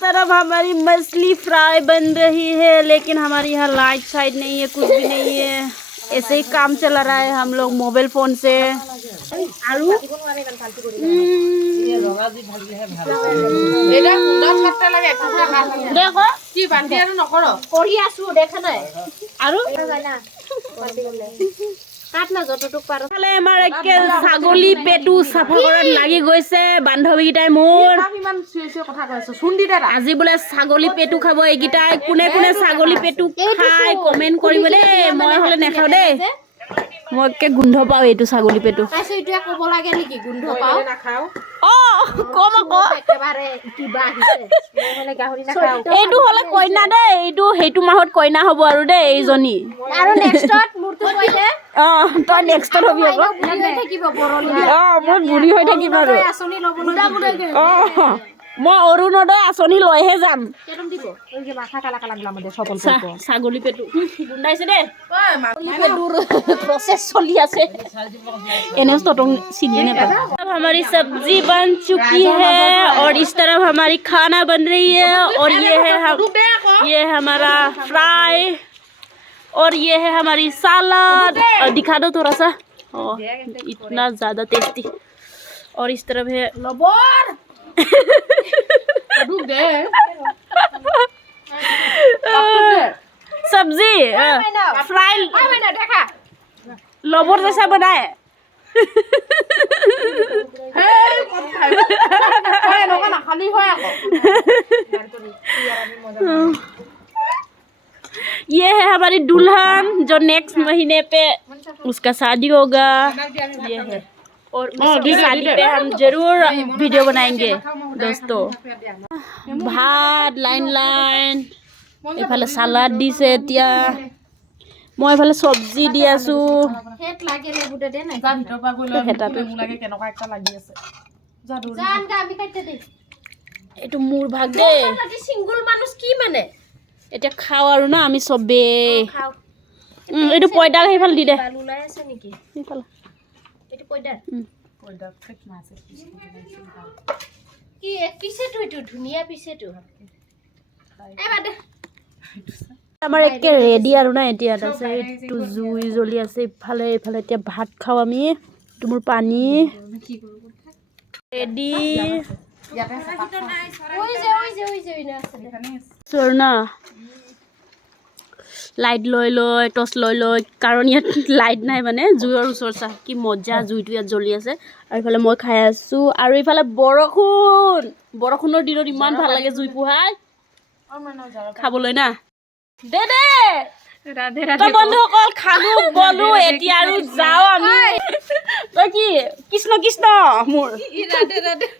तरफ हमारी मछली फ्राई बन रही है, लेकिन हमारे यहाँ लाइट साइड नहीं है, कुछ भी नहीं है, ऐसे ही काम चला रहा है हम लोग मोबाइल फोन से। ছাগলী পেটু চাফা কৰাত লাগি গৈছে বান্ধৱী কেইটাই মোৰ। আজি বোলে ছাগলী পেটু খাব এইকেইটাই। কোনে কোনে ছাগলী পেটু খাই কমেন্ট কৰিব দেই, মই হলে নেখাও দেই। মই একে গোন্ধ পাওঁ এইটো ছাগলী পেটু। এইটো হলে কইনা দেই, এইটো সেইটো মাহত কইনা হব আৰু দেই এইজনী। তই নেক্সটত হবি আকৌ। মই বুঢ়ী হৈ থাকিম আৰু। মই অৰুণোদয় আঁচনি লৈহে যাম। ছাগলী পেটু গোন্ধাইছে দেই, প্ৰচেছ চলি আছে। এনেও ততং চিনি নেপাওঁ। अब हमारी सब्जी बन चुकी है और इस तरफ हमारी खाना बन रही है, और ये है हमारा फ्राई, और ये है हमारी सलाद। और दिखा दो थोड़ा सा, इतना ज्यादा टेस्टी। और इस तरफ है सब्जी फ्राई लबर जैसा बनाए। ये है हमारी दुल्हन जो नेक्स्ट महीने पे उसका शादी होगा। ये है, और उसकी शादी पे हम जरूर वीडियो बनाएंगे दोस्तों। भात लाइन लाइन, एफाले सालाद दिसे এতিয়া। মই এফালে চব্জি দি আছো। এইটো মোৰ ভাগ দেই। এতিয়া খাওঁ আৰু না আমি চবে। এইটো পইডাল সেইফালে দি দে। আমাৰ একে ৰেডি আৰু না। এতিয়া আছে এইটো জুই জ্বলি আছে ইফালে ইফালে। এতিয়া ভাত খাওঁ আমি। এইটো মোৰ পানী ৰেডি না। লাইট লৈ লৈ টৰ্চ লৈ লৈ, কাৰণ ইয়াত লাইট নাই মানে জুইৰ ওচৰত। চা কি মজা, জুইটো ইয়াত জ্বলি আছে। আৰু ইফালে মই খাই আছো, আৰু ইফালে বৰষুণ। বৰষুণৰ দিনত ইমান ভাল লাগে জুই পোহাই খাবলৈ না। দে দে তই বন্ধুসকল খালো বলো, এতিয়া আৰু যাওঁ আমি। তই কি কৃষ্ণ কৃষ্ণ মোৰ।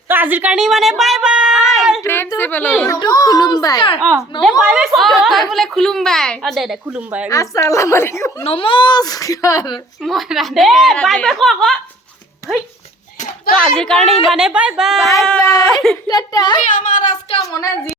তই আজিৰ কাৰণে মানে বাই বাই। আজিৰ কাৰণে ইমানে বাই বাই।